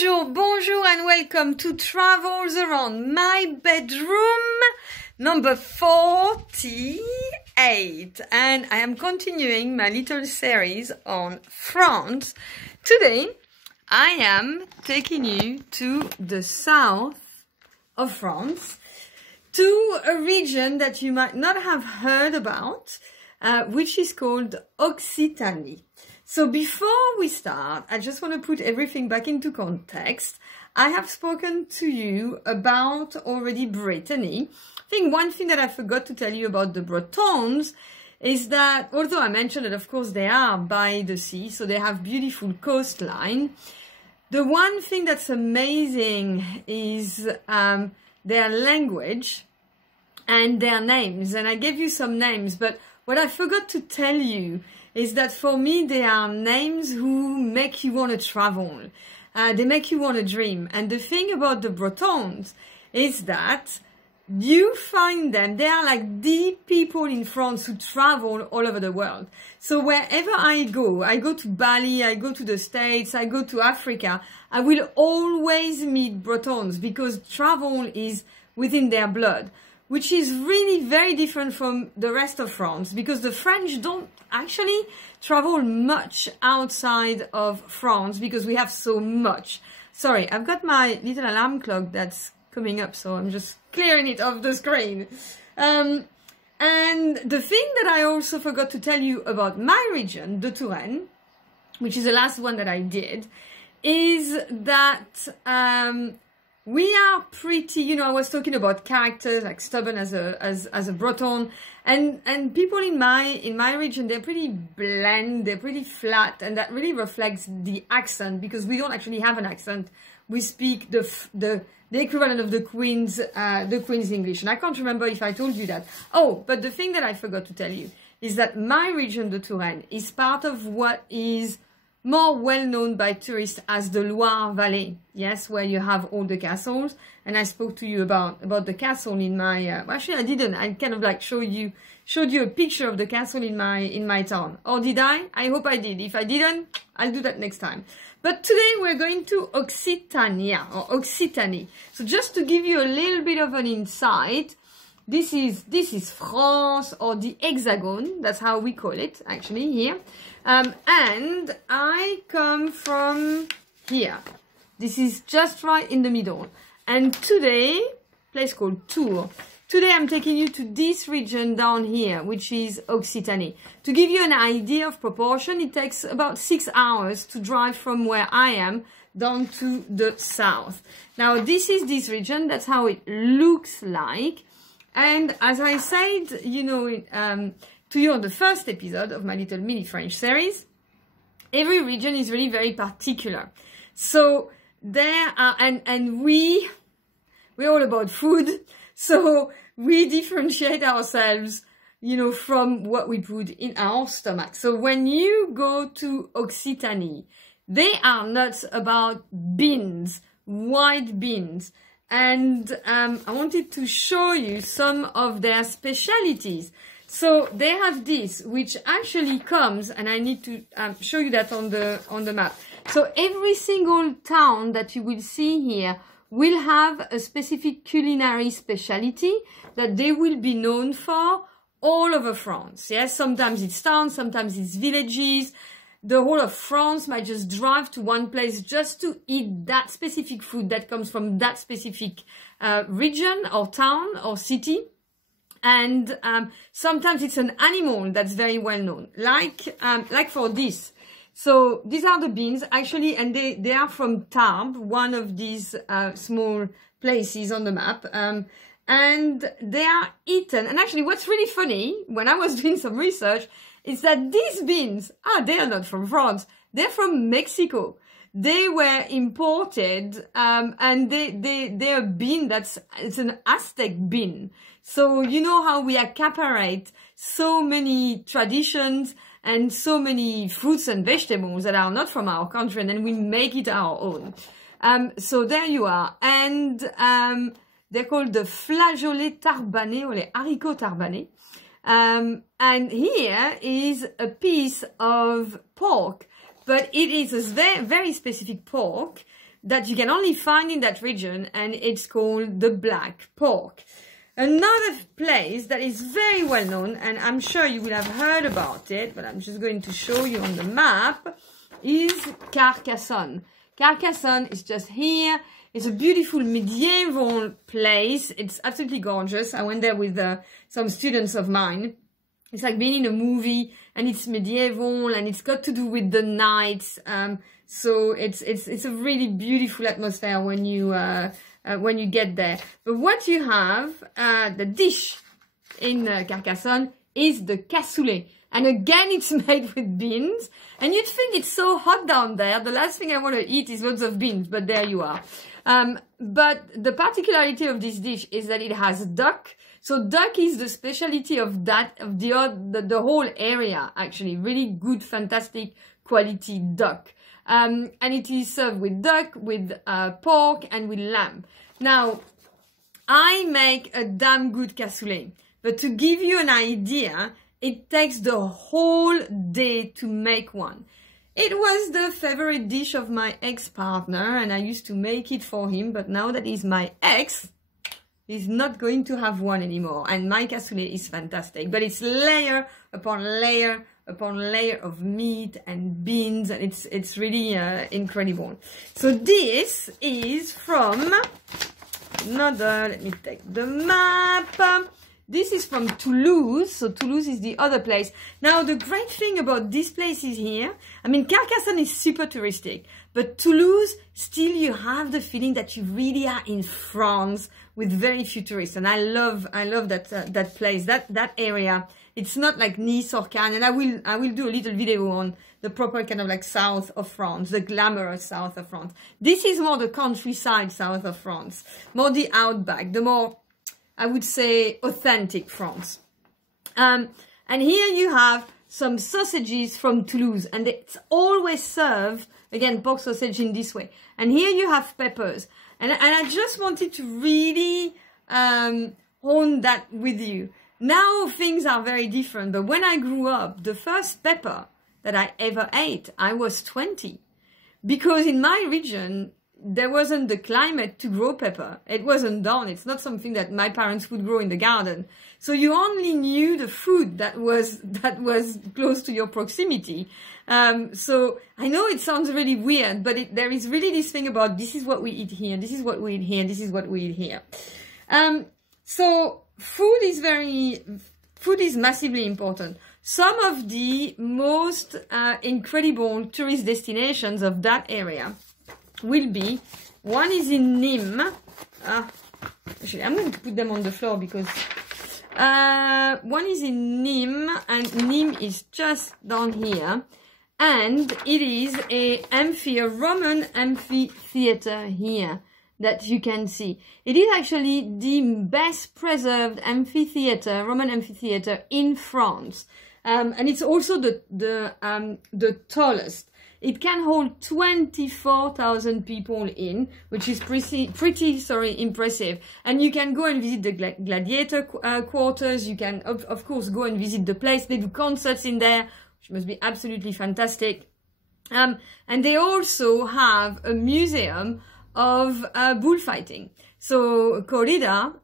Bonjour and welcome to Travels Around My Bedroom number 48, and I am continuing my little series on France. Today I am taking you to the south of France, to a region that you might not have heard about, which is called Occitanie. So before we start, I just want to put everything back into context. I have spoken to you about already Brittany. I think one thing that I forgot to tell you about the Bretons is that, although I mentioned that of course they are by the sea, so they have beautiful coastline, the one thing that's amazing is their language and their names. And I gave you some names, but what I forgot to tell you is that for me, they are names who make you want to travel. They make you want to dream. And the thing about the Bretons is that you find them, they are like the people in France who travel all over the world. So wherever I go to Bali, I go to the States, I go to Africa, I will always meet Bretons because travel is within their blood, which is really very different from the rest of France, because the French don't actually travel much outside of France because we have so much. Sorry, I've got my little alarm clock that's coming up, so I'm just clearing it off the screen. And the thing that I also forgot to tell you about my region, the Touraine, which is the last one that I did, is that we are pretty, you know, I was talking about characters like stubborn as a Breton, and people in my region, they're pretty bland, they're pretty flat, and that really reflects the accent, because we don't actually have an accent. We speak the equivalent of the Queen's English, and I can't remember if I told you that. Oh, but the thing that I forgot to tell you is that my region, the Touraine, is part of what is more well known by tourists as the Loire Valley, yes, where you have all the castles. And I spoke to you about the castle in my, actually I didn't, I kind of like showed you a picture of the castle in my town. Or did I? I hope I did. If I didn't, I'll do that next time. But today we're going to Occitania, or Occitanie. So just to give you a little bit of an insight, this is France, or the Hexagone, that's how we call it actually here. And I come from here. This is just right in the middle. And today, place called Tours. Today I'm taking you to this region down here, which is Occitanie. To give you an idea of proportion, it takes about 6 hours to drive from where I am down to the south. Now this is this region, that's how it looks like. And as I said, you know, to you on the first episode of my little mini French series, every region is really very particular. So there are, and we're all about food. So we differentiate ourselves, you know, from what we put in our stomach. So when you go to Occitanie, they are nuts about beans, white beans. And I wanted to show you some of their specialities. So they have this, which actually comes, and I need to show you that on the map. So every single town that you will see here will have a specific culinary specialty that they will be known for all over France. Yes, sometimes it's towns, sometimes it's villages. The whole of France might just drive to one place just to eat that specific food that comes from that specific region or town or city. And sometimes it's an animal that's very well known, like for this. So these are the beans actually, and they are from Tarbes, one of these small places on the map. And they are eaten. And actually what's really funny, when I was doing some research, is that these beans, they are not from France. They're from Mexico. They were imported, and they're a bean it's an Aztec bean. So you know how we accaparate so many traditions and so many fruits and vegetables that are not from our country, and then we make it our own. So there you are. And they're called the flageolets tarbanais, or les haricots tarbanais. And here is a piece of pork, but it is a very, very specific pork that you can only find in that region, and it's called the Black Pork. Another place that is very well known, and I'm sure you will have heard about it, but I'm just going to show you on the map, is Carcassonne. Carcassonne is just here. It's a beautiful medieval place. It's absolutely gorgeous. I went there with some students of mine. It's like being in a movie, and it's medieval, and it's got to do with the knights. So it's a really beautiful atmosphere when you get there. But what you have, the dish in Carcassonne is the cassoulet. And again, it's made with beans. And you'd think it's so hot down there. The last thing I want to eat is lots of beans, but there you are. But the particularity of this dish is that it has duck. So duck is the specialty of the whole area, actually. Really good, fantastic quality duck. And it is served with duck, with pork, and with lamb. Now, I make a damn good cassoulet. But to give you an idea, it takes the whole day to make one. It was the favorite dish of my ex-partner, and I used to make it for him, but now that he's my ex, he's not going to have one anymore. And my cassoulet is fantastic, but it's layer upon layer upon layer of meat and beans, and it's really incredible. So this is from another, let me take the map. This is from Toulouse, so Toulouse is the other place. Now, the great thing about this place is here, I mean, Carcassonne is super touristic, but Toulouse, still you have the feeling that you really are in France with very few tourists. And I love that place, that area. It's not like Nice or Cannes, and I will do a little video on the proper kind of like south of France, the glamorous south of France. This is more the countryside south of France, more the outback, the more, I would say, authentic France. And here you have some sausages from Toulouse, and it's always served, again, pork sausage in this way. And here you have peppers. And I just wanted to really hone that with you. Now things are very different, but when I grew up, the first pepper that I ever ate, I was 20. Because in my region, there wasn't the climate to grow pepper. It wasn't done. It's not something that my parents would grow in the garden. So you only knew the food that was close to your proximity. So I know it sounds really weird, but there is really this thing about this is what we eat here, this is what we eat here, this is what we eat here. So food is massively important. Some of the most incredible tourist destinations of that area will be, one is in Nîmes. Actually, I'm going to put them on the floor because one is in Nîmes, and Nîmes is just down here, and it is a Roman amphitheater here that you can see. It is actually the best preserved amphitheater, Roman amphitheater in France, and it's also the tallest. It can hold 24,000 people in, which is pretty impressive. And you can go and visit the gladiator quarters. You can, of course, go and visit the place. They do concerts in there, which must be absolutely fantastic. And they also have a museum of bullfighting. So corrida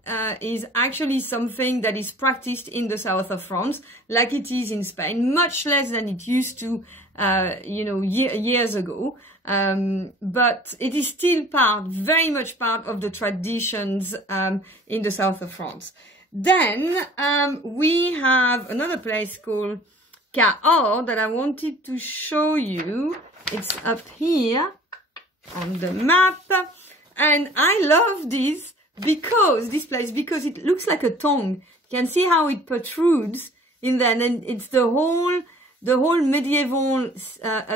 is actually something that is practiced in the south of France, like it is in Spain, much less than it used to years ago, but it is still very much part of the traditions in the south of France. Then we have another place called Cahors that I wanted to show you. It's up here on the map, and I love this because it looks like a tongue. You can see how it protrudes in there, and it's the whole medieval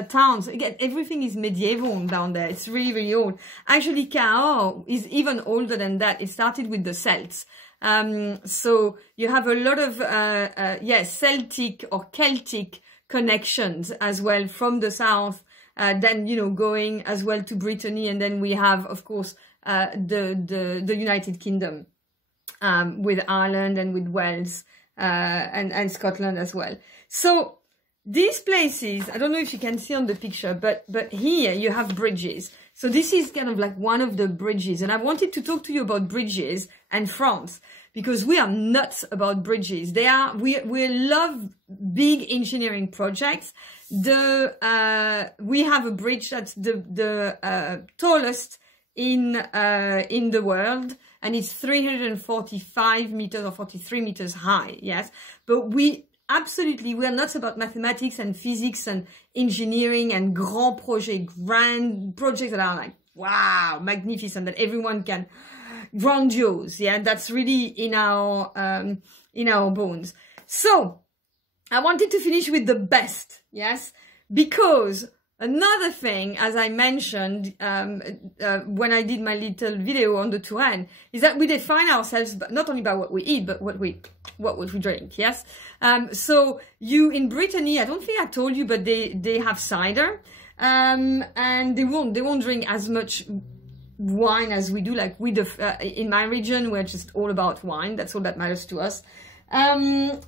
towns. Again, everything is medieval down there. It's really, really old. Actually, Cahors is even older than that. It started with the Celts. So you have a lot of, Celtic or Celtic connections as well from the south. Then, going as well to Brittany. And then we have, of course, the United Kingdom, with Ireland and with Wales, and Scotland as well. So, these places, I don't know if you can see on the picture, but here you have bridges. So this is kind of like one of the bridges. And I wanted to talk to you about bridges and France, because we are nuts about bridges. We love big engineering projects. We have a bridge that's the tallest in the world, and it's 345 meters or 43 meters high. Yes, but we are nuts about mathematics and physics and engineering and grand projects that are like, wow, magnificent, that everyone can, grandiose. Yeah, that's really in our bones. So I wanted to finish with the best. Yes, because another thing, as I mentioned when I did my little video on the Touraine, is that we define ourselves not only by what we eat, but what we drink. Yes. So in Brittany, I don't think I told you, but they have cider, and they won't drink as much wine as we do. Like in my region, we're just all about wine. That's all that matters to us. And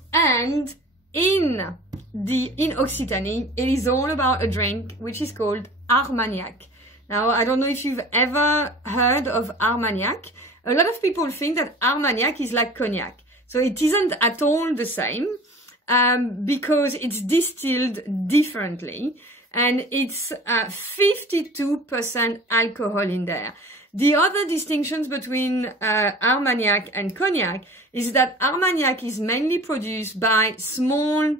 in Occitanie, it is all about a drink which is called Armagnac. Now, I don't know if you've ever heard of Armagnac. A lot of people think that Armagnac is like cognac. So it isn't at all the same, because it's distilled differently, and it's 52% alcohol in there. The other distinctions between Armagnac and cognac is that Armagnac is mainly produced by small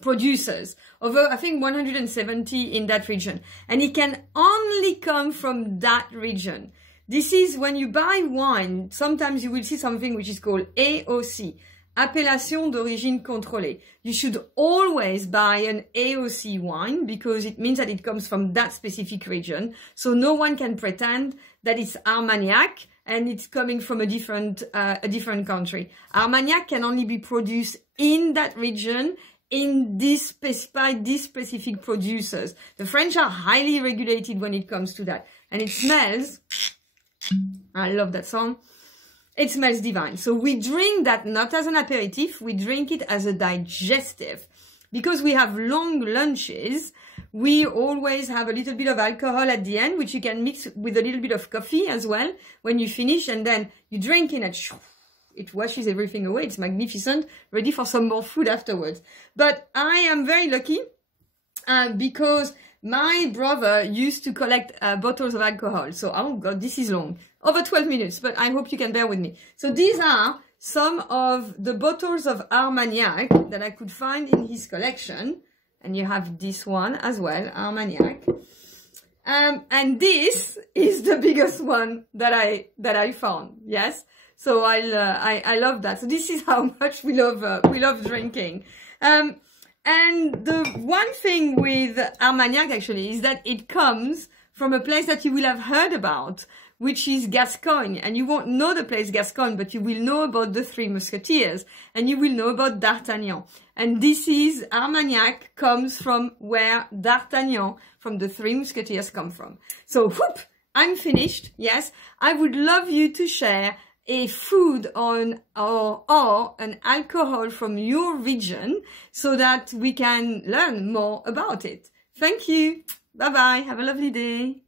producers, over I think 170 in that region, and it can only come from that region. This is when you buy wine, sometimes you will see something which is called AOC, Appellation d'origine contrôlée. You should always buy an AOC wine, because it means that it comes from that specific region. So no one can pretend that it's Armagnac and it's coming from a different country. Armagnac can only be produced in that region, by these specific producers. The French are highly regulated when it comes to that. And it smells, I love that song, it smells divine. So we drink that not as an aperitif, we drink it as a digestive. Because we have long lunches, we always have a little bit of alcohol at the end, which you can mix with a little bit of coffee as well when you finish, and then you drink in it. It washes everything away. It's magnificent, ready for some more food afterwards. But I am very lucky because my brother used to collect bottles of alcohol. So, oh God, this is long. Over 12 minutes, but I hope you can bear with me. So these are some of the bottles of Armagnac that I could find in his collection. And you have this one as well, Armagnac. And this is the biggest one that I found. Yes. So I love that. So this is how much we love drinking. And the one thing with Armagnac actually is that it comes from a place that you will have heard about, which is Gascogne. And you won't know the place Gascogne, but you will know about the Three Musketeers, and you will know about D'Artagnan. And this is, Armagnac comes from where D'Artagnan from the Three Musketeers come from. So, whoop, I'm finished. Yes, I would love you to share a food or an alcohol from your region so that we can learn more about it. Thank you. Bye-bye. Have a lovely day.